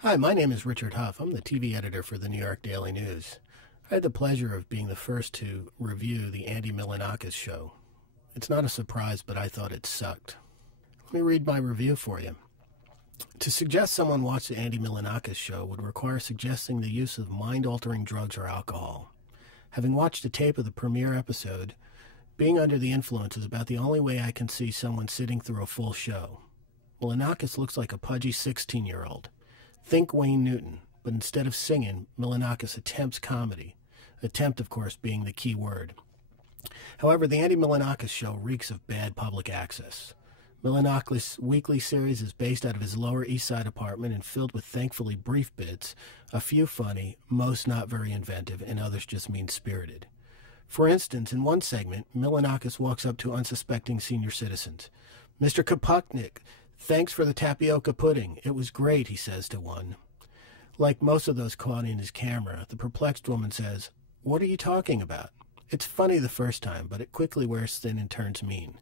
Hi, my name is Richard Huff. I'm the TV editor for the New York Daily News. I had the pleasure of being the first to review the Andy Milonakis show. It's not a surprise, but I thought it sucked. Let me read my review for you. To suggest someone watch the Andy Milonakis show would require suggesting the use of mind-altering drugs or alcohol. Having watched a tape of the premiere episode, being under the influence is about the only way I can see someone sitting through a full show. Milonakis looks like a pudgy 16-year-old. Think Wayne Newton, but instead of singing, Milonakis attempts comedy. Attempt, of course, being the key word. However, the Andy Milonakis show reeks of bad public access. Milonakis' weekly series is based out of his Lower East Side apartment and filled with thankfully brief bits, a few funny, most not very inventive, and others just mean-spirited. For instance, in one segment, Milonakis walks up to unsuspecting senior citizens. "Mr. Kapuknik, thanks for the tapioca pudding. It was great," he says to one. Like most of those caught in his camera, the perplexed woman says, "What are you talking about?" It's funny the first time, but it quickly wears thin and turns mean.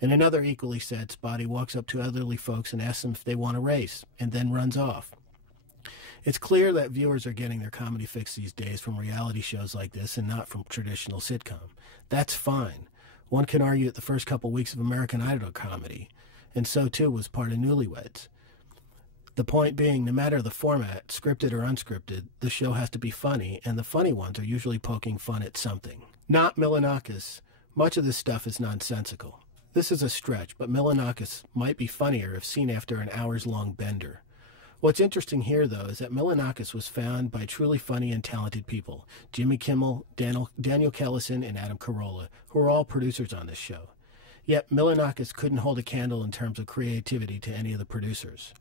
In another equally sad spot, he walks up to elderly folks and asks them if they want to race, and then runs off. It's clear that viewers are getting their comedy fix these days from reality shows like this and not from traditional sitcom. That's fine. One can argue that the first couple weeks of American Idol comedy, and so too was part of Newlyweds. The point being, no matter the format, scripted or unscripted, the show has to be funny, and the funny ones are usually poking fun at something. Not Milonakis. Much of this stuff is nonsensical. This is a stretch, but Milonakis might be funnier if seen after an hours-long bender. What's interesting here, though, is that Milonakis was found by truly funny and talented people, Jimmy Kimmel, Daniel Kellison, and Adam Carolla, who are all producers on this show. Yet Milonakis couldn't hold a candle in terms of creativity to any of the producers.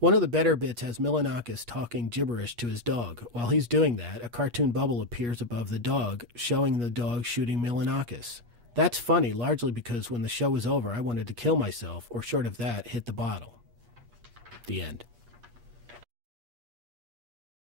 One of the better bits has Milonakis talking gibberish to his dog. While he's doing that, a cartoon bubble appears above the dog, showing the dog shooting Milonakis. That's funny, largely because when the show was over, I wanted to kill myself, or short of that, hit the bottle. The end.